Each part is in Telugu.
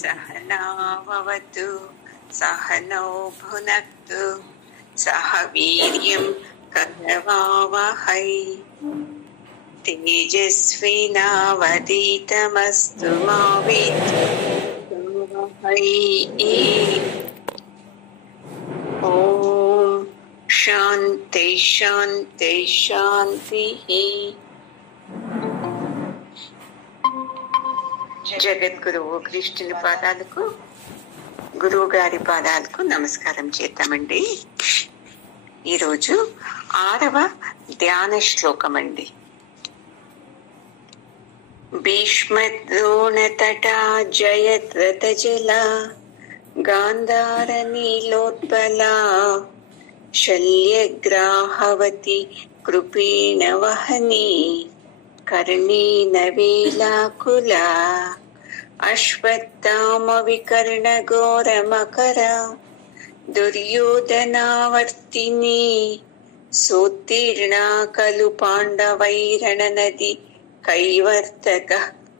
सहनावतु सहनौ भुनक्तु सह वीर्यं करवावहै तेजस्विनावधीतमस्तु मा विद्विषावहै। ॐ शान्ति शान्ति शान्तिः। జగద్గురువు కృష్ణుని పాదాలకు, గురువు గారి పాదాలకు నమస్కారం చేద్దామండి. ఈరోజు 6వ ధ్యాన శ్లోకం అండి. భీష్మద్రోణతటా జయద్రథజల గాంధార నీలోత్పలా శల్యగ్రాహవతి కృపేణ వహని కర్ణేన వేలాకుల అశ్వత్థామ వికర్ణ ఘోరమకర దుర్యోధనావర్తిని సోత్తీర్ణా ఖలు పాండవైరణ నది కైవర్తక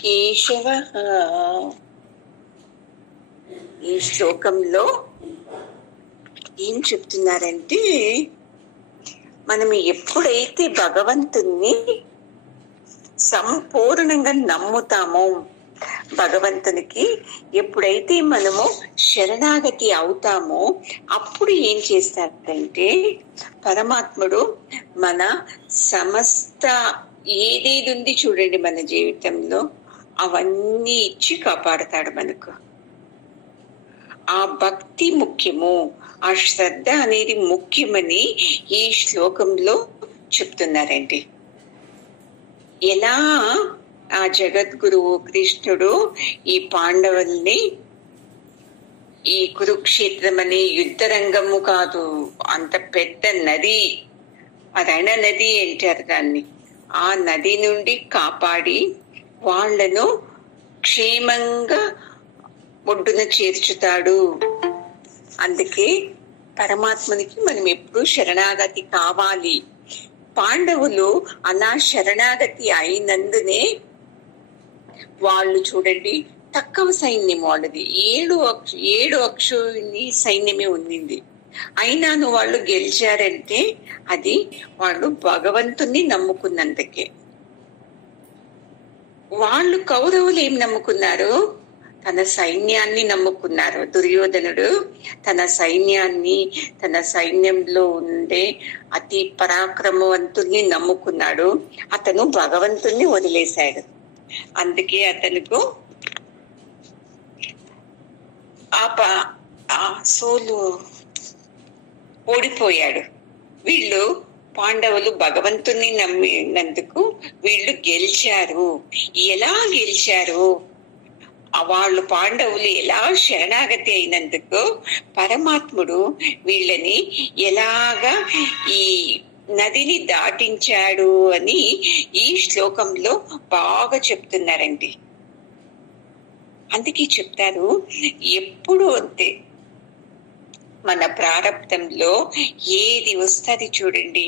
కేశవ. ఈ శ్లోకంలో ఏం చెప్తున్నారంటే, మనం ఎప్పుడైతే భగవంతుణ్ణి సంపూర్ణంగా నమ్ముతామో, భగవంతునికి ఎప్పుడైతే మనము శరణాగతి అవుతామో అప్పుడు ఏం చేస్తాడంటే, పరమాత్ముడు మన సమస్త ఏదేది ఉంది చూడండి మన జీవితంలో అవన్నీ ఇచ్చి కాపాడతాడు మనకు. ఆ భక్తి ముఖ్యము, ఆ శ్రద్ధ అనేది ముఖ్యమని ఈ శ్లోకంలో చెప్తున్నారండి. ఎలా ఆ జగద్గురువు కృష్ణుడు ఈ పాండవుల్ని ఈ కురుక్షేత్రం అనే యుద్ధ రంగము కాదు, అంత పెద్ద నది, అదైన నది అంటారు దాన్ని, ఆ నది నుండి కాపాడి వాళ్లను క్షేమంగా ఒడ్డున చేర్చుతాడు. అందుకే పరమాత్మనికి మనం ఎప్పుడూ శరణాగతి కావాలి. పాండవులు అలా శరణాగతి అయినందునే వాళ్ళు చూడండి, తక్కువ సైన్యం వాళ్ళది, 7 అక్షుని సైన్యమే ఉండింది. అయినాను వాళ్ళు గెలిచారంటే అది వాళ్ళు భగవంతుణ్ణి నమ్ముకున్నందుకే. వాళ్ళు కౌరవులు ఏం నమ్ముకున్నారు? తన సైన్యాన్ని నమ్ముకున్నారు. దుర్యోధనుడు తన సైన్యాన్ని, తన సైన్యంలో ఉండే అతి పరాక్రమవంతుల్ని నమ్ముకున్నాడు. అతను భగవంతుణ్ణి వదిలేశాడు. అందుకే అతనుకు ఆ సోలు ఓడిపోయాడు. వీళ్ళు పాండవులు భగవంతుణ్ణి నమ్మినందుకు వీళ్ళు గెలిచారు. ఎలా గెలిచారు? వాళ్ళు పాండవులు ఎలా శరణాగతి అయినందుకు పరమాత్ముడు వీళ్ళని ఎలాగా ఈ నదిని దాటించాడు అని ఈ శ్లోకంలో బాగా చెప్తున్నారండి. అందుకే చెప్తారు, ఎప్పుడు అంతే మన ప్రారబ్ధంలో ఏది వస్తుంది చూడండి,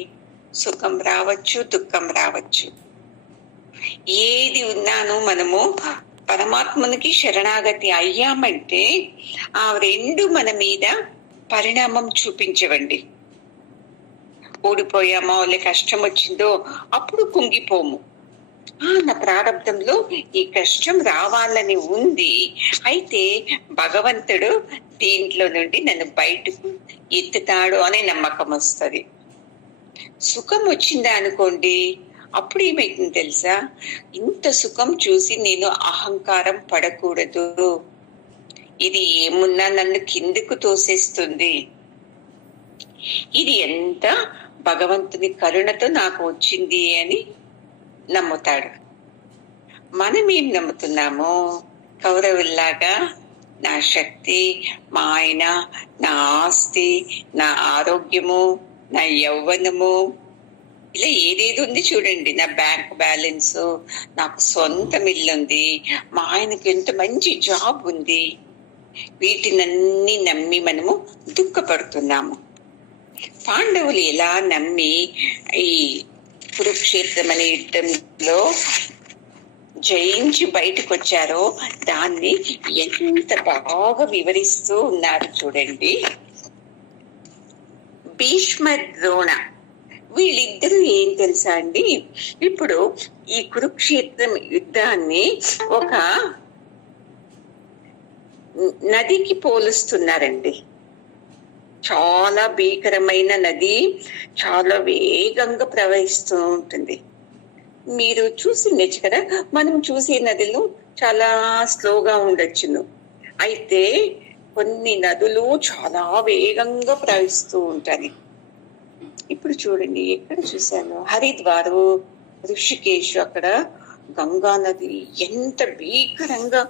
సుఖం రావచ్చు, దుఃఖం రావచ్చు. ఏది ఉన్నాను మనము పరమాత్మనికి శరణాగతి అయ్యామంటే ఆ 2 మన మీద పరిణామం చూపించవండి. ఓడిపోయామో లే కష్టం వచ్చిందో అప్పుడు కుంగిపోము. నా ప్రారంభంలో ఈ కష్టం రావాలని ఉంది, అయితే భగవంతుడు దీంట్లో నుండి నన్ను బయటకు ఎత్తుతాడు అనే నమ్మకం వస్తుంది. సుఖం వచ్చిందా అనుకోండి, అప్పుడు ఏమైతుంది తెలుసా? ఇంత సుఖం చూసి నేను అహంకారం పడకూడదు, ఇది ఏమున్నా నన్ను కిందకు తోసేస్తుంది, ఇది ఎంత భగవంతుని కరుణతో నాకు వచ్చింది అని నమ్ముతాడు. మనం ఏం నమ్ముతున్నాము? కౌరవుల్లాగా నా శక్తి, మా ఆయన, నా ఆస్తి, నా ఆరోగ్యము, నా యౌవనము, ఇలా ఏదేది ఉంది చూడండి, నా బ్యాంక్ బ్యాలెన్స్, నాకు సొంతం ఇల్లు ఉంది, మా ఆయనకు ఎంత మంచి జాబ్ ఉంది, వీటినన్నీ నమ్మి మనము దుఃఖపడుతున్నాము. పాండవులు ఎలా నమ్మి ఈ కురుక్షేత్రం అనే యుద్ధంలో జయించి బయటకు వచ్చారో దాన్ని ఎంత బాగా వివరిస్తూ ఉన్నారు చూడండి. భీష్మ ద్రోణ వీళ్ళిద్దరూ ఏం తెలుసా అండి, ఇప్పుడు ఈ కురుక్షేత్రం యుద్ధాన్ని ఒక నదికి పోలుస్తున్నారండి. చాలా భీకరమైన నది, చాలా వేగంగా ప్రవహిస్తూ ఉంటుంది. మీరు చూసిండొచ్చు కదా, మనం చూసే నదులు చాలా స్లోగా ఉండొచ్చును, అయితే కొన్ని నదులు చాలా వేగంగా ప్రవహిస్తూ ఉంటాయి. ఇప్పుడు చూడండి, ఎక్కడ చూశాను, హరిద్వారు, ఋషికేశ్, అక్కడ గంగా నది ఎంత భీకరంగా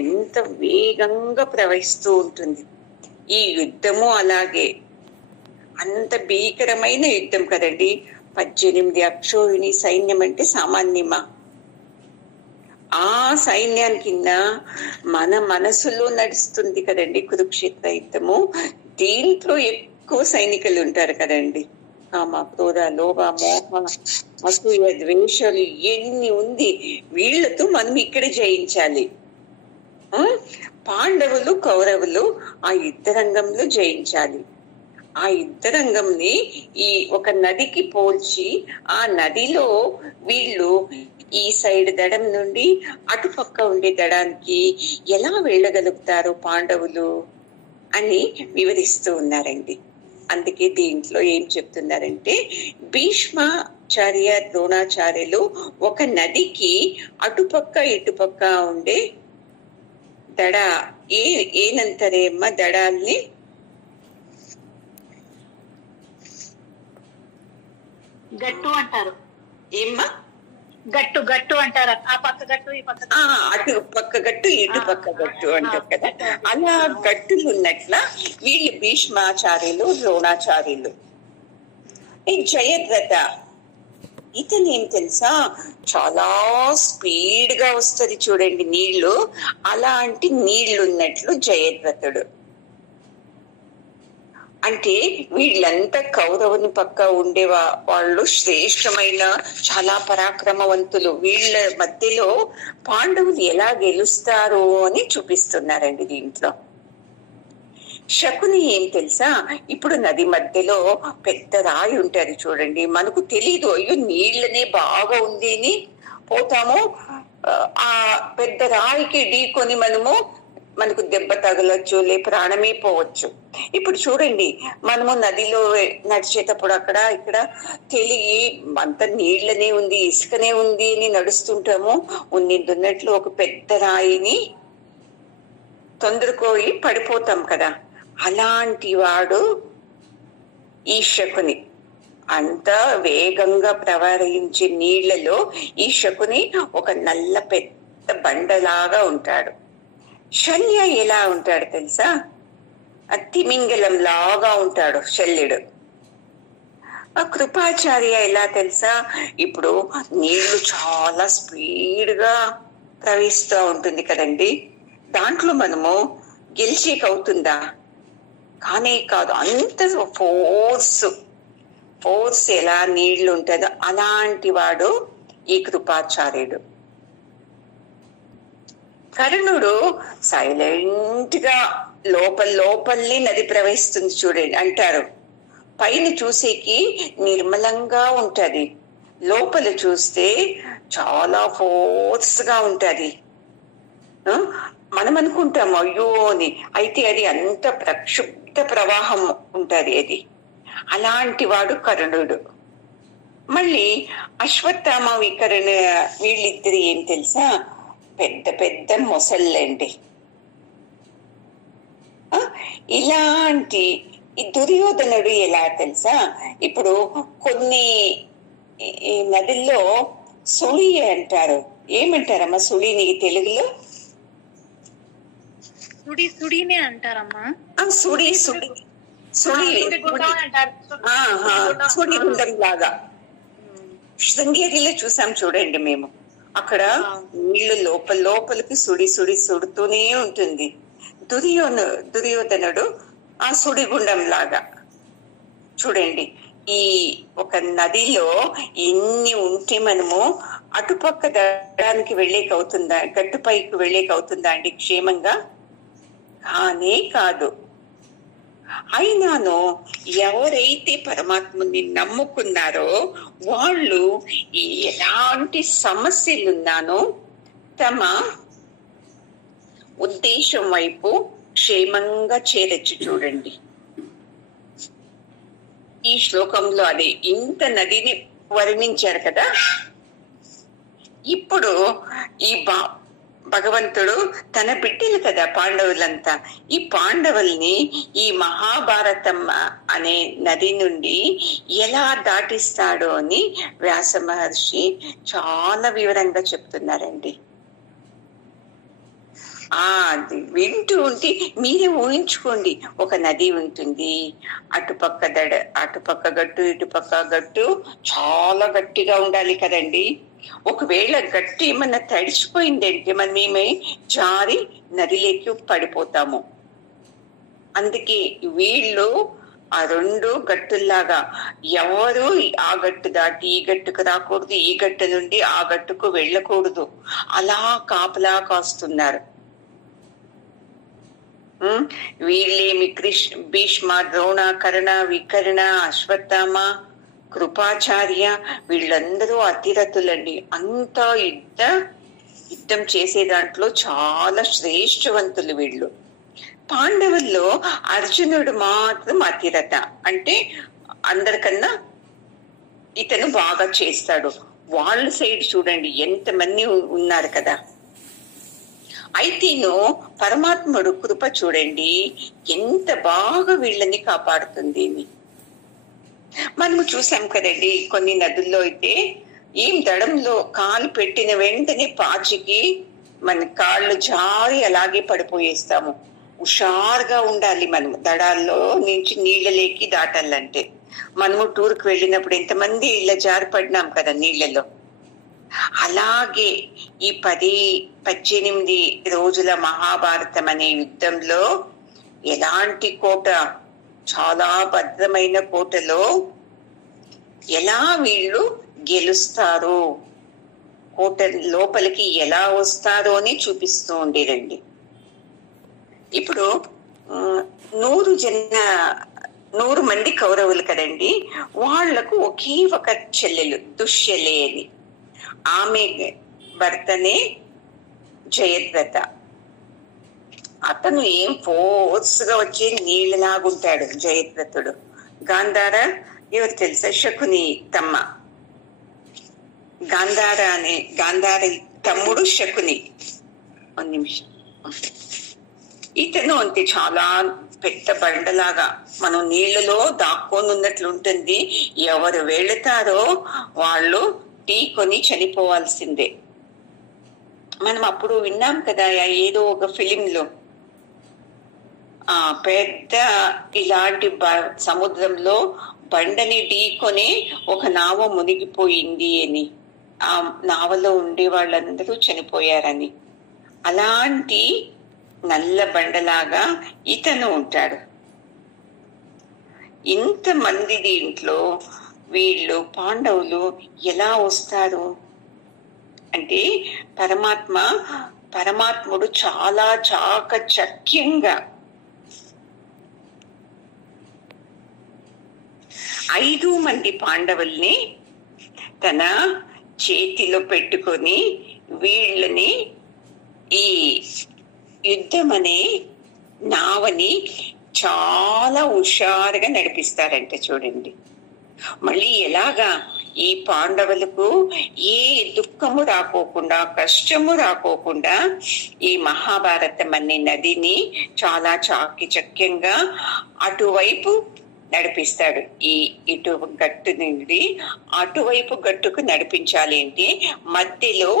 ఎంత వేగంగా ప్రవహిస్తూ ఉంటుంది. ఈ యుద్ధము అలాగే, అంత భీకరమైన యుద్ధం కదండి. 18 అక్షోహిణి సైన్యం అంటే సామాన్యమా? ఆ సైన్యం కింద మన మనసులో నడుస్తుంది కదండి కురుక్షేత్ర యుద్ధము. దీంట్లో ఎక్కువ సైనికులు ఉంటారు కదండి. కామ, క్రోధ, లోభ, మోహ, అసూయ, ద్వేషాలు ఎన్ని ఉంది, వీళ్ళతో మనం ఇక్కడ జయించాలి. పాండవులు కౌరవులు ఆ యుద్ధ రంగంలో జయించాలి. ఆ యుద్ధ రంగంని ఈ ఒక నదికి పోల్చి, ఆ నదిలో వీళ్ళు ఈ సైడ్ దడం నుండి అటుపక్క ఉండే దడానికి ఎలా వెళ్ళగలుగుతారు పాండవులు అని వివరిస్తూ ఉన్నారండి. అందుకే దీంట్లో ఏం చెప్తున్నారంటే, భీష్మాచార్య ద్రోణాచార్యులు ఒక నదికి అటుపక్క ఇటుపక్క ఉండే దడ ఏనంటారే అమ్మ, దడాల్ని గట్టు అంటారు. ఏమ్మా? గట్టు గట్టు అంటారు. ఆ పక్క గట్టు, ఈ పక్క అటు పక్క గట్టు ఇటు పక్క గట్టు అంటారు కదా, అలా గట్టులు ఉన్నట్ల వీళ్ళు భీష్మాచార్యులు ద్రోణాచార్యులు. ఈ జయద్రథ ఇతను ఏం తెలుసా, చాలా స్పీడ్ గా వస్తుంది చూడండి నీళ్లు, అలాంటి నీళ్లు ఉన్నట్లు జయద్రథుడు. అంటే వీళ్ళంతా కౌరవుని పక్క ఉండే వాళ్ళు శ్రేష్టమైన చాలా పరాక్రమవంతులు. వీళ్ళ మధ్యలో పాండవులు ఎలా గెలుస్తారు అని చూపిస్తున్నారండి దీంట్లో. శకుని ఏం తెలుసా, ఇప్పుడు నది మధ్యలో పెద్ద రాయి ఉంటది చూడండి, మనకు తెలీదు, అయ్యో నీళ్ళనే బాగా ఉంది అని పోతాము, ఆ పెద్ద రాయికి ఢీకొని మనకు దెబ్బ తగలొచ్చు, లే ప్రాణమే పోవచ్చు. ఇప్పుడు చూడండి, మనము నదిలో నడిచేటప్పుడు అక్కడ ఇక్కడ తెలియ అంత నీళ్లనే ఉంది, ఇసుకనే ఉంది అని నడుస్తుంటాము, ఉన్నట్లు ఒక పెద్ద రాయిని తొందరకోయి పడిపోతాం కదా. అలాంటి వాడు ఈ శకుని. అంత వేగంగా ప్రవహించే నీళ్లలో ఈ శకుని ఒక నల్ల పెద్ద బండలాగా ఉంటాడు. శల్య ఎలా ఉంటాడు తెలుసా, తిమింగలం లాగా ఉంటాడు శల్యుడు. ఆ కృపాచార్య ఎలా తెలుసా, ఇప్పుడు నీళ్లు చాలా స్పీడ్ గా ప్రవహిస్తూ ఉంటుంది కదండి, దాంట్లో మనము గెలిచేకవుతుందా? కానీ కాదు, అంత ఫోర్స్ ఎలా నీళ్లు ఉంటుందో అలాంటి వాడు ఈ కృపాచార్యుడు. కర్ణుడు సైలెంట్ గా లోపలే నది ప్రవహిస్తుంది చూడండి అంటారు. పైన చూసేకి నిర్మలంగా ఉంటది, లోపల చూస్తే చాలా ఫోర్స్ గా ఉంటది. మనం అనుకుంటాం అయ్యో అని, అయితే అది అంత ప్రక్షుబ్ధ ప్రవాహం ఉంటది అది. అలాంటి వాడు కర్ణుడు. మళ్ళీ అశ్వత్థామ వికరణ వీళ్ళిద్దరు ఏం తెలుసా, పెద్ద పెద్ద మొసళ్ళండి. ఇలాంటి ఈ దుర్యోధనుడు ఎలా తెలుసా, ఇప్పుడు కొన్ని నదుల్లో సుళి అంటారు. ఏమంటారమ్మా సుళిని తెలుగులో? సుడినే అంటారమ్మా. సుడి సుడి సుడిగుండం లాగా శృంగేరిలో చూసాం చూడండి మేము. అక్కడ నీళ్లు లోపలికి సుడుతూనే ఉంటుంది. దుర్యోధనుడు ఆ సుడిగుండం లాగా చూడండి ఈ ఒక నదిలో ఎన్ని ఉంటే మనము అటుపక్క దడానికి వెళ్ళేకి అవుతుందా, గట్టుపైకి వెళ్ళేకి అవుతుందా అండి క్షేమంగా? కానే కాదు. అయినాను ఎవరైతే పరమాత్మని నమ్ముకున్నారో వాళ్ళు ఎలాంటి సమస్యలున్నానో తమ ఉద్దేశం వైపు క్షేమంగా చేరొచ్చు. చూడండి, ఈ శ్లోకంలో అది ఇంత నదిని వర్ణించారు కదా. ఇప్పుడు ఈ భగవంతుడు తన బిడ్డలు కదా పాండవులంతా, ఈ పాండవుల్ని ఈ మహాభారతం అనే నది నుండి ఎలా దాటిస్తాడో అని వ్యాస మహర్షి చాలా వివరంగా చెప్తున్నారండి. అది వింటూ ఉంటే మీరే ఊహించుకోండి, ఒక నది ఉంటుంది, అటుపక్క గట్టు ఇటుపక్క గట్టు చాలా గట్టిగా ఉండాలి కదండి. ఒకవేళ గట్టి ఏమన్నా తడిచిపోయిందంటే మనమేమే జారి నదిలోకి పడిపోతాము. అందుకే వీళ్ళు ఆ రెండు గట్టుల్లాగా ఎవరు ఆ గట్టు దాటి ఈ గట్టుకు రాకూడదు, ఈ గట్టు నుండి ఆ గట్టుకు వెళ్ళకూడదు, అలా కాపలా కాస్తున్నారు. వీళ్ళేమి భీష్మ, ద్రోణ, కర్ణ, వికర్ణ, అశ్వత్థామ, కృపాచార్య వీళ్ళందరూ అతిరథులండి. అంతా యుద్ధం చేసే దాంట్లో చాలా శ్రేష్టవంతులు వీళ్ళు. పాండవుల్లో అర్జునుడు మాత్రం అతిరథ, అంటే అందరికన్నా ఇతను బాగా చేస్తాడు. వాళ్ళ సైడ్ చూడండి ఎంతమంది ఉన్నారు కదా. అయితేను పరమాత్ముడు కృప చూడండి ఎంత బాగా వీళ్ళని కాపాడుతుంది. మనము చూసాం కదండి, కొన్ని నదుల్లో అయితే ఏం దడంలో కాలు పెట్టిన వెంటనే పాచికి మన కాళ్ళు జారి అలాగే పడిపోయేస్తాము. హుషారుగా ఉండాలి మనము దడాల్లో నుంచి నీళ్ళలోకి దాటాలంటే. మనము టూర్కి వెళ్ళినప్పుడు ఎంతమంది ఇలా జారి పడినాం కదా నీళ్ళలో. అలాగే ఈ 18 రోజుల మహాభారతం అనే యుద్ధంలో ఎలాంటి కోట, చాలా భద్రమైన కోటలో ఎలా వీళ్ళు గెలుస్తారు, కోట లోపలికి ఎలా వస్తారో అని చూపిస్తూ ఉండేదండి. ఇప్పుడు 100 మంది కౌరవులు కదండి, వాళ్లకు ఒకే ఒక చెల్లెలు దుశ్శలే అని, ఆమె భర్తనే జయద్రథ. అతను ఏం ఫోర్స్ గా వచ్చి నీళ్ళలాగుంటాడు జయద్రథుడు. గాంధార ఎవరు తెలుసా? శకుని తమ్మ. గాంధార తమ్ముడు శకుని. 1 నిమిషం. ఇతను అంతే, చాలా పెద్ద బండలాగా మనం నీళ్లలో దాక్కొని ఉన్నట్లు ఉంటుంది. ఎవరు వెళతారో వాళ్ళు ఢీకొని చనిపోవాల్సిందే. మనం అప్పుడు విన్నాం కదా ఏదో ఒక ఫిలింలో, పెద్ద ఇలాంటి సముద్రంలో బండని ఢీకొని ఒక నావ మునిగిపోయింది అని, ఆ నావలో ఉండే వాళ్ళందరూ చనిపోయారని. అలాంటి నల్ల బండలాగా ఇతను ఉంటాడు. ఇంతమంది దీంట్లో వీళ్ళు పాండవులు ఎలా వస్తారు అంటే, పరమాత్ముడు చాలా చాకచక్యంగా 5 మంది పాండవుల్ని తన చేతిలో పెట్టుకొని వీళ్ళని ఈ యుద్ధం అనే నావని చాలా హుషారుగా నడిపిస్తారంట. చూడండి మళ్ళీ ఎలాగా ఈ పాండవులకు ఏ దుఃఖము రాకోకుండా, కష్టము రాకోకుండా ఈ మహాభారతం అనే నదిని చాలా చాకచక్యంగా అటువైపు నడిపిస్తాడు. ఇటు గట్టు నుండి అటువైపు గట్టుకు నడిపించాలి అంటే మధ్యలో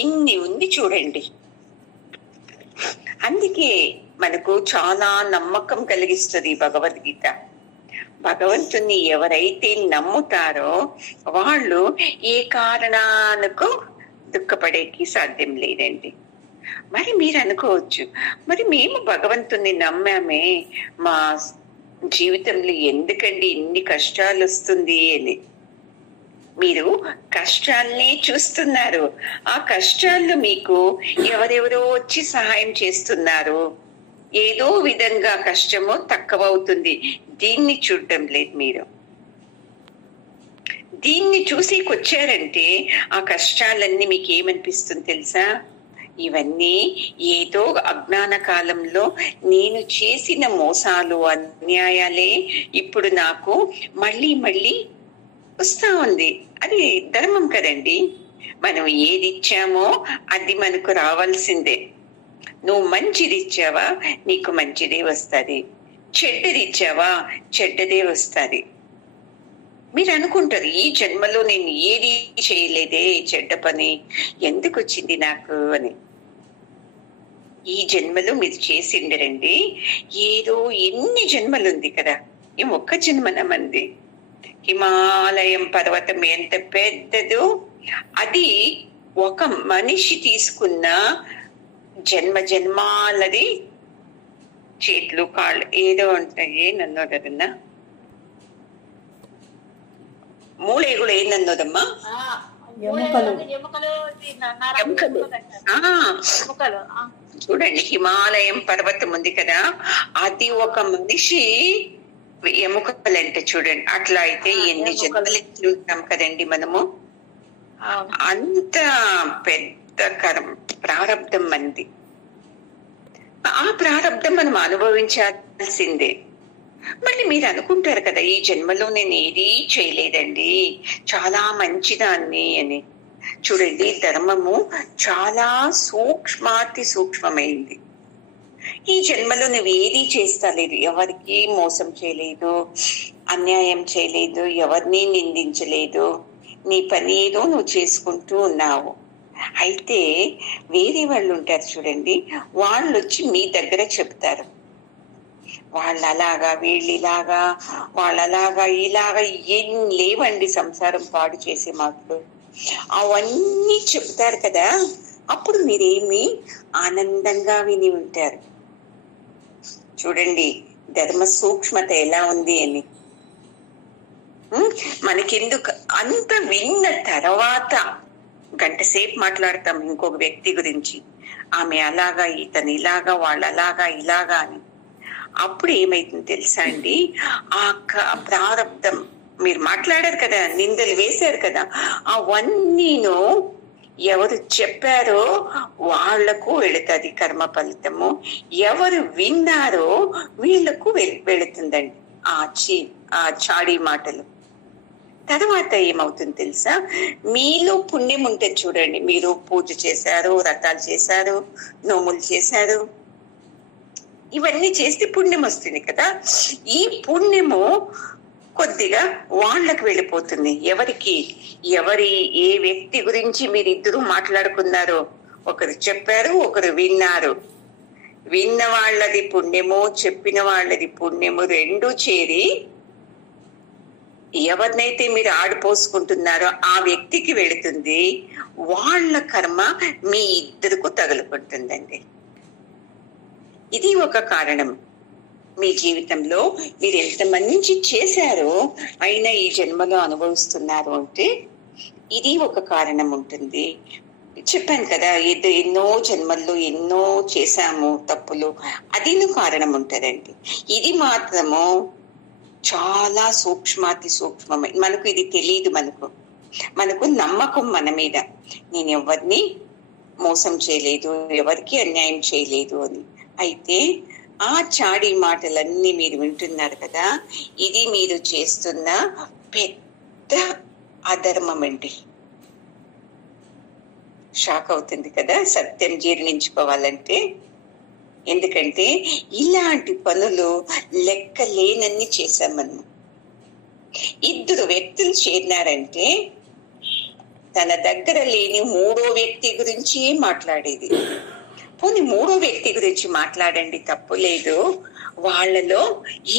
ఇన్ని ఉంది చూడండి. అందుకే మనకు చాలా నమ్మకం కలిగిస్తుంది భగవద్గీత. భగవంతుని ఎవరైతే నమ్ముతారో వాళ్ళు ఏ కారణాలకు దుఃఖపడేకి సాధ్యం లేదండి. మరి మీరు అనుకోవచ్చు, మరి మేము భగవంతుని నమ్మామే, జీవితంలో ఎందుకండి ఇన్ని కష్టాలు వస్తుంది అని. మీరు కష్టాల్ని చూస్తున్నారు, ఆ కష్టాల్లో మీకు ఎవరెవరో వచ్చి సహాయం చేస్తున్నారు, ఏదో విధంగా కష్టమో తక్కువ అవుతుంది. దీన్ని చూడటం లేదు మీరు. దీన్ని చూసి వచ్చారంటే ఆ కష్టాలన్నీ మీకు ఏమనిపిస్తుంది తెలుసా? ఇవన్నీ ఏదో అజ్ఞాన కాలంలో నేను చేసిన మోసాలు అన్యాయాలే ఇప్పుడు నాకు మళ్ళీ మళ్ళీ వస్తా ఉంది. అది ధర్మం కదండి. మనం ఏది ఇచ్చామో అది మనకు రావాల్సిందే. నువ్వు మంచిది ఇచ్చావా నీకు మంచిదే వస్తుంది, చెడ్డది ఇచ్చావా చెడ్డదే వస్తుంది. మీరు అనుకుంటారు ఈ జన్మలో నేను ఏది చేయలేదే, చెడ్డ పని ఎందుకు వచ్చింది నాకు అని. ఈ జన్మలో మీరు చేసిండరండి ఏదో ఎన్ని జన్మలుంది కదా, ఈ ఒక్క జన్మన మంది. హిమాలయం పర్వతం ఎంత పెద్దదో, అది ఒక మనిషి తీసుకున్న జన్మ జన్మాలది చేతులు కాళ్ళు ఏదో ఉంటాయి. నన్నోదన్నా మూಳೆಗಳು ಏನನ್ನೋದమ్మా? చూడండి, హిమాలయం పర్వతం ఉంది కదా, అది ఒక మనిషి ఎముకలంటే చూడండి. అట్లా అయితే ఎన్ని జన్మలు ఉంటాం కదండి మనము. అంత పెద్ద ప్రారంధం మంది. ఆ ప్రారంధం మనం అనుభవించాల్సిందే. మళ్ళీ మీరు అనుకుంటారు కదా ఈ జన్మలో నేను ఏదీ చేయలేదండి, చాలా మంచిదాన్ని అని. చూడండి, ధర్మము చాలా సూక్ష్మాతి సూక్ష్మమైంది. ఈ జన్మలో నువ్వు ఏదీ చేస్తలేదు, ఎవరికి మోసం చేయలేదు, అన్యాయం చేయలేదు, ఎవరిని నిందించలేదు, నీ పని ఏదో నువ్వు చేసుకుంటూ ఉన్నావు. అయితే వేరే వాళ్ళు ఉంటారు చూడండి, వాళ్ళు వచ్చి మీ దగ్గర చెప్తారు, వాళ్ళు అలాగా వీళ్ళు ఇలాగా, వాళ్ళలాగా ఇలాగా ఏం లేవండి సంసారం పాడు చేసే మాటలు అవన్నీ చెప్తారు కదా. అప్పుడు మీరేమి ఆనందంగా విని ఉంటారు. చూడండి ధర్మ సూక్ష్మత ఎలా ఉంది అని. మనకెందుకు అంత విన్న తర్వాత గంట సేపు మాట్లాడతాం ఇంకొక వ్యక్తి గురించి, ఆమె అలాగా, ఇతను ఇలాగా, వాళ్ళు అలాగా ఇలాగా అని. అప్పుడు ఏమైతుంది తెలుసా అండి, ఆ ప్రారంధం మీరు మాట్లాడారు కదా, నిందలు వేశారు కదా, అవన్నీను ఎవరు చెప్పారో వాళ్లకు వెళుతుంది కర్మ ఫలితము, ఎవరు విన్నారో వీళ్లకు వెళుతుందండి ఆ చాడీ మాటలు. తర్వాత ఏమవుతుంది తెలుసా, మీలో పుణ్యం ఉంటుంది చూడండి, మీరు పూజ చేశారు, వ్రతాలు చేశారు, నోములు చేశారు, ఇవన్నీ చేస్తే పుణ్యం వస్తుంది కదా. ఈ పుణ్యము కొద్దిగా వాళ్ళకు వెళ్ళిపోతుంది. ఎవరికి, ఏ వ్యక్తి గురించి మీరిద్దరూ మాట్లాడుకున్నారో, ఒకరు చెప్పారు, ఒకరు విన్నారు, విన్న వాళ్ళది పుణ్యము, చెప్పిన వాళ్ళది పుణ్యము రెండూ చేరి ఎవరినైతే మీరు ఆడిపోసుకుంటున్నారో ఆ వ్యక్తికి వెళుతుంది. వాళ్ళ కర్మ మీ ఇద్దరుకు తగులుకుంటుందండి. ఇది ఒక కారణం. మీ జీవితంలో మీరు ఎంత మంచి చేశారో అయినా ఈ జన్మలో అనుభవిస్తున్నారు అంటే ఇది ఒక కారణం ఉంటుంది. చెప్పాను కదా, ఎన్నో జన్మల్లో ఎన్నో చేశాము తప్పులు, అది కారణం ఉంటదండి. ఇది మాత్రము చాలా సూక్ష్మాతి సూక్ష్మమై, మనకు ఇది తెలియదు. మనకు నమ్మకం మన మీద, నేను ఎవరిని మోసం చేయలేదు, ఎవరికి అన్యాయం చేయలేదు అని. అయితే ఆ చాడీ మాటలన్నీ మీరు వింటున్నారు కదా, ఇది మీరు చేస్తున్న పెద్ద అధర్మం అండి. షాక్ అవుతుంది కదా సత్యం జీర్ణించుకోవాలంటే. ఎందుకంటే ఇలాంటి పనులు లెక్క లేనన్ని చేశాం మనం. ఇద్దరు వ్యక్తులు చేరినారంటే తన దగ్గర లేని మూడో వ్యక్తి గురించి మాట్లాడేది. పోనీ మూడో వ్యక్తి గురించి మాట్లాడండి, తప్పు లేదు. వాళ్ళలో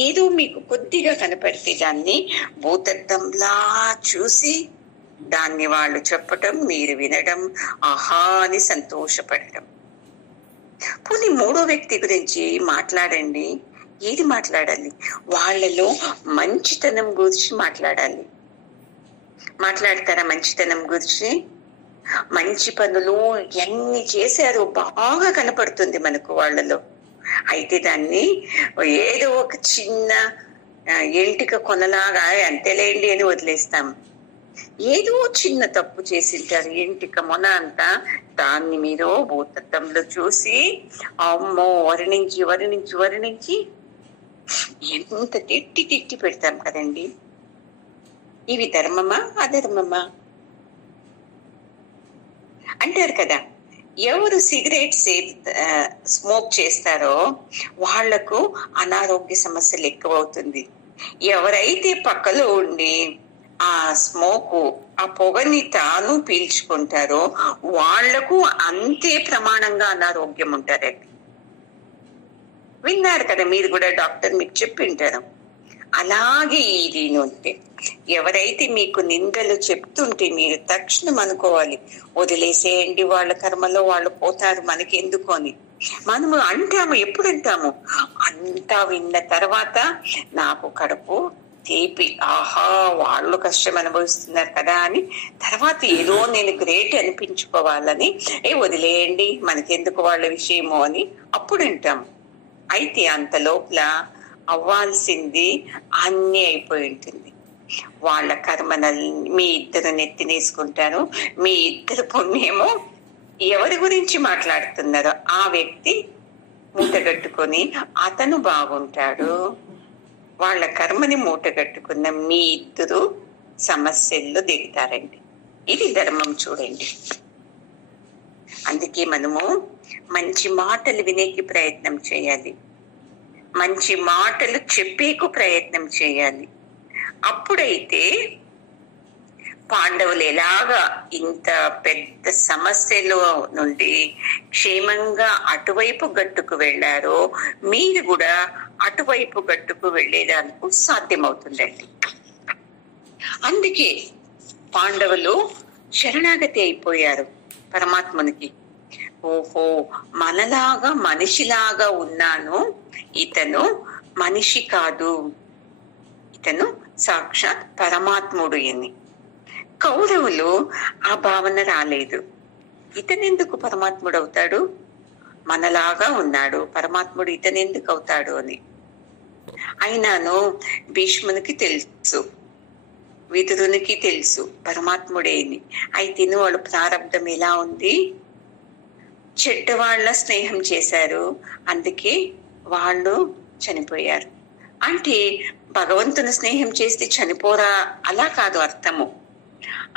ఏదో మీకు కొద్దిగా కనపడితే దాన్ని భూతత్వంలా చూసి దాన్ని వాళ్ళు చెప్పటం, మీరు వినడం, ఆహా అని సంతోషపడటం. పోనీ మూడో వ్యక్తి గురించి మాట్లాడండి, ఏది మాట్లాడాలి? వాళ్ళలో మంచితనం గురించి మాట్లాడాలి. మాట్లాడతారా మంచితనం గురించి? మంచి పనులు ఎన్ని చేశారో బాగా కనపడుతుంది మనకు వాళ్ళలో. అయితే దాన్ని ఏదో ఒక చిన్న ఎంటిక కొనలాగా అంతేలేండి అని వదిలేస్తాం. ఏదో చిన్న తప్పు చేసింటారు, ఎంటిక మొన అంతా. దాన్ని మీరు భూతత్వంలో చూసి అమ్మో వర్ణించి వర్ణించి వర్ణించి ఎంత తిట్టి పెడతాం కదండి. ఇవి ధర్మమా అధర్మమా అంటారు కదా. ఎవరు సిగరెట్ స్మోక్ చేస్తారో వాళ్లకు అనారోగ్య సమస్యలు ఎక్కువ అవుతుంది. ఎవరైతే పక్కలో ఉండి ఆ స్మోకు ఆ పొగని తాను పీల్చుకుంటారో వాళ్లకు అంతే ప్రమాణంగా అనారోగ్యం ఉంటారండి. విన్నారు కదా మీరు కూడా, డాక్టర్ మీకు చెప్పింటారు. అలాగే ఇది ఉంటే ఎవరైతే మీకు నిందలు చెప్తుంటే మీరు తక్షణం అనుకోవాలి, వదిలేసేయండి, వాళ్ళ కర్మలో వాళ్ళు పోతారు, మనకి ఎందుకు అని. మనము అంటాము, ఎప్పుడు అంటాము? అంతా విన్న తర్వాత నాకు కడుపు తీపి, ఆహా వాళ్ళు కష్టం అనుభవిస్తున్నారు కదా అని, తర్వాత ఏదో నేను గ్రేట్ అనిపించుకోవాలని, వదిలేయండి మనకెందుకు వాళ్ళ విషయమో అని అప్పుడు అంటాము. అయితే అంత లోపల అవ్వాల్సింది అన్నీ అయిపోయి ఉంటుంది. వాళ్ళ కర్మనల్ని మీ ఇద్దరు నెత్తినేసుకుంటారు. మీ ఇద్దరు పుణ్యము ఎవరి గురించి మాట్లాడుతున్నారో ఆ వ్యక్తి మూటగట్టుకొని అతను బాగుంటాడు. వాళ్ళ కర్మని మూటగట్టుకున్న మీ ఇద్దరు సమస్యల్లో దిగుతారండి. ఇది ధర్మం చూడండి. అందుకే మనము మంచి మాటలు వినేకి ప్రయత్నం చేయాలి, మంచి మాటలు చెప్పేకు ప్రయత్నం చేయాలి. అప్పుడైతే పాండవులు ఎలాగా ఇంత పెద్ద సమస్యలో నుండి క్షేమంగా అటువైపు గట్టుకు వెళ్ళారో మీరు కూడా అటువైపు గట్టుకు వెళ్ళేదానికి సాధ్యమవుతుందండి. అందుకే పాండవులు శరణాగతి అయిపోయారు పరమాత్మునికి. ఓహో, మనలాగా మనిషిలాగా ఉన్నాను, ఇతను మనిషి కాదు, ఇతను సాక్షాత్ పరమాత్ముడు అని. కౌరవులు ఆ భావన రాలేదు. ఇతనెందుకు పరమాత్ముడు అవుతాడు, మనలాగా ఉన్నాడు, పరమాత్ముడు ఇతనెందుకు అవుతాడు అని. అయినాను భీష్మునికి తెలుసు, విదురునికి తెలుసు పరమాత్ముడే అని. అయితే వాళ్ళ ప్రారంధం ఎలా ఉంది? చెడ్డవాళ్ల స్నేహం చేశారు, అందుకే వాళ్ళు చనిపోయారు. అంటే భగవంతుని స్నేహం చేస్తే చనిపోరా, అలా కాదు అర్థము.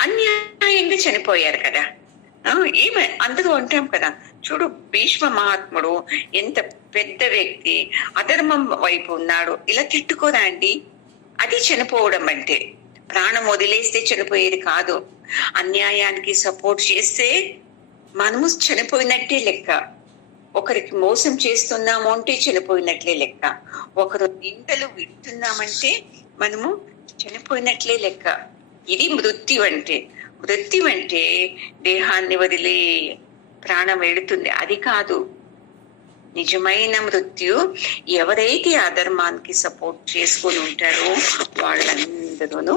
అన్యాయంగా చనిపోయారు కదా. ఏమే అందరూ అంటాం కదా, చూడు భీష్మ మహాత్ముడు ఎంత పెద్ద వ్యక్తి, అధర్మం వైపు ఉన్నాడు, ఇలా తిట్టుకోరా అండి. అది చనిపోవడం అంటే. ప్రాణం వదిలేస్తే చనిపోయేది కాదు. అన్యాయానికి సపోర్ట్ చేస్తే మనము చనిపోయినట్టే లెక్క. ఒకరికి మోసం చేస్తున్నాము అంటే చనిపోయినట్లే లెక్క. ఒకరు నిందలు వింటున్నామంటే మనము చనిపోయినట్లే లెక్క. ఇది మృత్యు అంటే. మృత్యు అంటే దేహాన్ని వదిలే ప్రాణం వెళుతుంది, అది కాదు. నిజమైన మృత్యు ఎవరైతే అధర్మానికి సపోర్ట్ చేసుకొని ఉంటారో వాళ్ళందరూ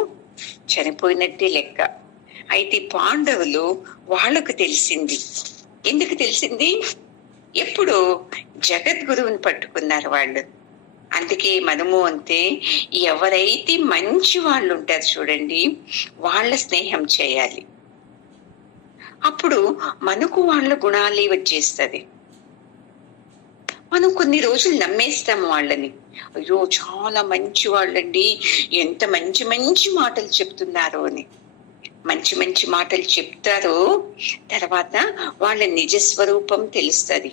చనిపోయినట్టే లెక్క. అయితే పాండవులు వాళ్ళకు తెలిసింది. ఎందుకు తెలిసింది? ఎప్పుడు జగద్గురువుని పట్టుకున్నారు వాళ్ళు. అందుకే మనము అంతే, ఎవరైతే మంచి వాళ్ళు ఉంటారు చూడండి, వాళ్ళ స్నేహం చేయాలి. అప్పుడు మనకు వాళ్ళ గుణాలే వచ్చేస్తుంది. మనం కొన్ని రోజులు నమ్మేస్తాము వాళ్ళని. అయ్యో చాలా మంచి వాళ్ళండి, ఎంత మంచి మంచి మాటలు చెప్తున్నారు అని. మంచి మంచి మాటలు చెప్తారు, తర్వాత వాళ్ళ నిజస్వరూపం తెలుస్తుంది.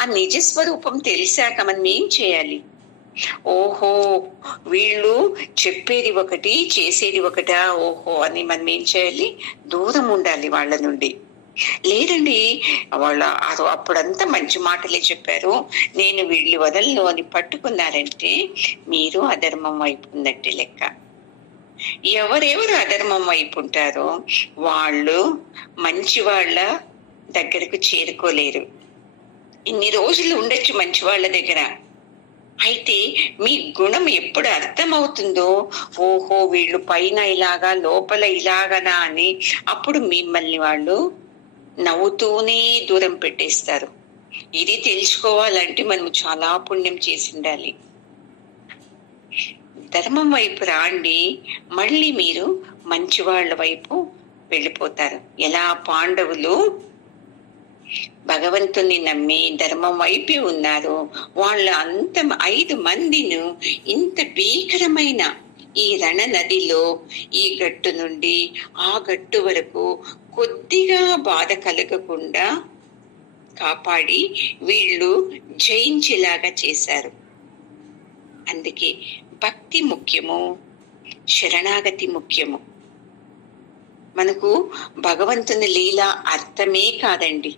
ఆ నిజస్వరూపం తెలిసాక మనం ఏం చేయాలి? ఓహో వీళ్ళు చెప్పేది ఒకటి చేసేది ఒకటా, ఓహో అని మనం ఏం చేయాలి? దూరం ఉండాలి వాళ్ళ నుండి. లేదండి వాళ్ళ అప్పుడంతా మంచి మాటలే చెప్పారు, నేను వీళ్ళు వదలను అని పట్టుకున్నారంటే మీరు అధర్మం వైపు ఉన్నట్టే లెక్క. ఎవరెవరు అధర్మం వైపు ఉంటారో వాళ్ళు మంచి వాళ్ళ దగ్గరకు చేరుకోలేరు. ఇన్ని రోజులు ఉండొచ్చు మంచి వాళ్ళ దగ్గర, అయితే మీ గుణం ఎప్పుడు అర్థమవుతుందో, ఓహో వీళ్ళు పైన ఇలాగా లోపల ఇలాగనా అని, అప్పుడు మిమ్మల్ని వాళ్ళు నవ్వుతూనే దూరం పెట్టేస్తారు. ఇది తెలుసుకోవాలంటే మనం చాలా పుణ్యం చేసి ఉండాలి. ధర్మం వైపు రాండి, మళ్ళీ మీరు మంచి వాళ్ళ వైపు వెళ్ళిపోతారు. ఎలా పాండవులు భగవంతుని నమ్మి ధర్మం వైపే ఉన్నారు. వాళ్ళు అంత 5 మందిను ఇంత భీకరమైన ఈ రణ నదిలో ఈ గట్టు నుండి ఆ గట్టు వరకు కొద్దిగా బాధ కలగకుండా కాపాడి వీళ్ళు జయించేలాగా చేశారు. అందుకే భక్తి ముఖ్యము, శరణాగతి ముఖ్యము. మనకు భగవంతుని లీల అర్థమే కాదండి.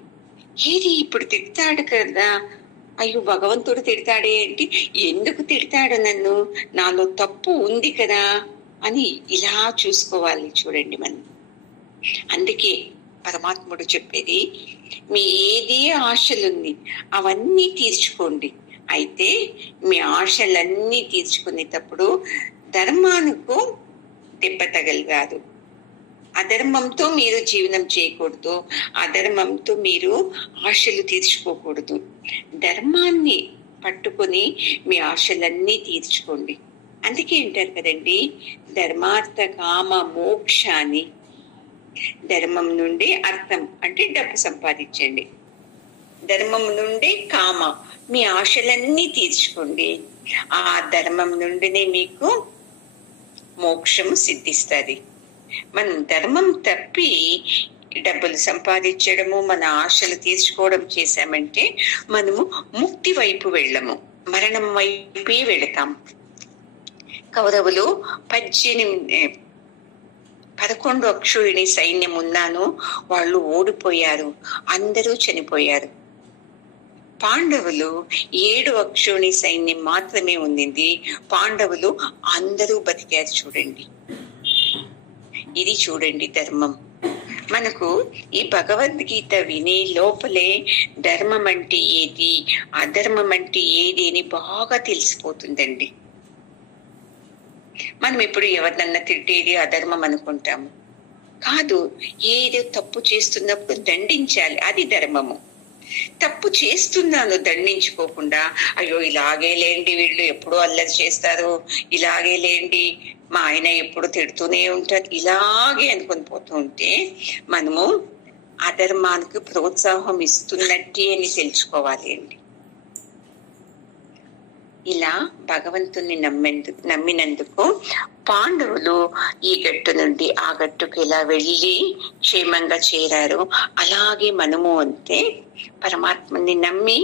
ఏది ఇప్పుడు తిడతాడు కదా, అయ్యో భగవంతుడు తిడతాడే ఏంటి, ఎందుకు తిడతాడు నన్ను, నాలో తప్పు ఉంది కదా అని ఇలా చూసుకోవాలి. చూడండి మనం. అందుకే పరమాత్ముడు చెప్పేది, మీ ఏదే ఆశలుంది అవన్నీ తీర్చుకోండి. అయితే మీ ఆశలన్నీ తీర్చుకునేటప్పుడు ధర్మానికి దెబ్బ తగలరాదు. అధర్మంతో మీరు జీవనం చేయకూడదు, అధర్మంతో మీరు ఆశలు తీర్చుకోకూడదు. ధర్మాన్ని పట్టుకొని మీ ఆశలన్నీ తీర్చుకోండి. అందుకే అంటారు కదండి, ధర్మార్థ కామ మోక్షాన్ని. ధర్మం నుండి అర్థం అంటే డబ్బు సంపాదించండి, ధర్మం నుండి కామ మీ ఆశలన్నీ తీర్చుకోండి. ఆ ధర్మం నుండినే మీకు మోక్షము సిద్ధిస్తుంది. మనం ధర్మం తప్పి డబ్బులు సంపాదించడము, మన ఆశలు తీర్చుకోవడం చేశామంటే మనము ముక్తి వైపు వెళ్ళము, మరణం వైపే వెళతాం. కౌరవులు 11 అక్షుహిణి సైన్యం ఉన్నాను, వాళ్ళు ఓడిపోయారు, అందరూ చనిపోయారు. పాండవులు 7 అక్షుహిణి సైన్యం మాత్రమే ఉండింది, పాండవులు అందరూ బతికారు. చూడండి, ఇది చూడండి ధర్మం. మనకు ఈ భగవద్గీత వినే లోపలే ధర్మం అంటే ఏది, అధర్మం అంటే ఏది అని బాగా తెలిసిపోతుందండి. మనం ఇప్పుడు ఎవరినన్నా తిట్టేది అధర్మం అనుకుంటాము. కాదు, ఏదో తప్పు చేస్తున్నప్పుడు దండించాలి, అది ధర్మము. తప్పు చేస్తున్నాను దండించుకోకుండా, అయ్యో ఇలాగే లేండి, వీళ్ళు ఎప్పుడూ అల్లరి చేస్తారు, ఇలాగే లేండి, మా ఆయన ఎప్పుడు తిడుతూనే ఉంటారు, ఇలాగే అనుకొని పోతూ ఉంటే మనము అధర్మానికి ప్రోత్సాహం ఇస్తున్నట్టే అని తెలుసుకోవాలి అండి. ఇలా భగవంతుని నమ్మినందుకు పాండవులు ఈ గట్టు నుండి ఆ గట్టుకు ఎలా వెళ్ళి క్షేమంగా చేరారు, అలాగే మనము అంతే పరమాత్మని నమ్మి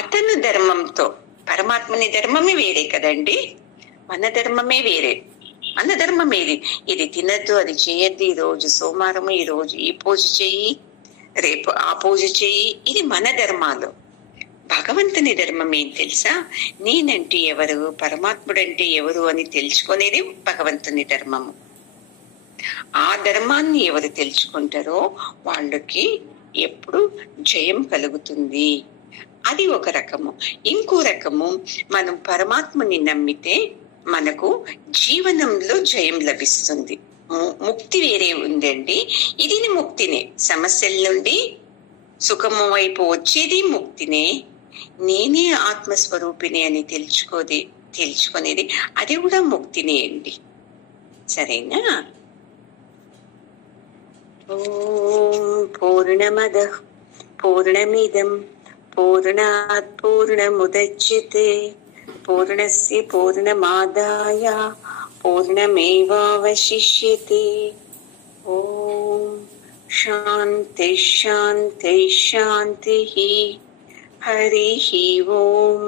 అతను ధర్మంతో, పరమాత్మని ధర్మమే వేరే కదండి, మన ధర్మమే వేరే. మన ధర్మం ఏది, ఇది తినద్దు, అది చేయద్దు, ఈ రోజు సోమవారము, ఈ రోజు ఈ పూజ చెయ్యి, రేపు ఆ పూజ చెయ్యి, ఇది మన ధర్మాలు. భగవంతుని ధర్మం ఏం తెలుసా, నేనంటే ఎవరు, పరమాత్ముడంటే ఎవరు అని తెలుసుకునేది భగవంతుని ధర్మము. ఆ ధర్మాన్ని ఎవరు తెలుసుకుంటారో వాళ్ళకి ఎప్పుడు జయం కలుగుతుంది. అది ఒక రకము. ఇంకో రకము, మనం పరమాత్మని నమ్మితే మనకు జీవనంలో జయం లభిస్తుంది. ముక్తి వేరే ఉందండి, ఇది ముక్తినే. సమస్యల నుండి సుఖము వైపు వచ్చేది ముక్తినే. నేనే ఆత్మస్వరూపిణి అని తెలుసుకునేది అది కూడా ముక్తినే అండి. సరేనా? ఓం పూర్ణమదః పూర్ణమిదం పూర్ణాత్ పూర్ణముదచ్యతే పూర్ణస్య పూర్ణమాదాయ పూర్ణమేవావశిష్యతే. ఓం శాంతి శాంతి శాంతి. హరి ఓం.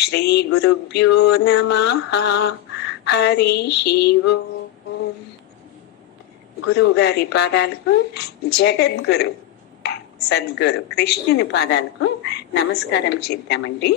శ్రీ గురుభ్యో నమః. హరి ఓం. గురువు గారి పాదాలకు, జగద్గురు సద్గురు కృష్ణుని పాదాలకు నమస్కారం చేద్దామండి.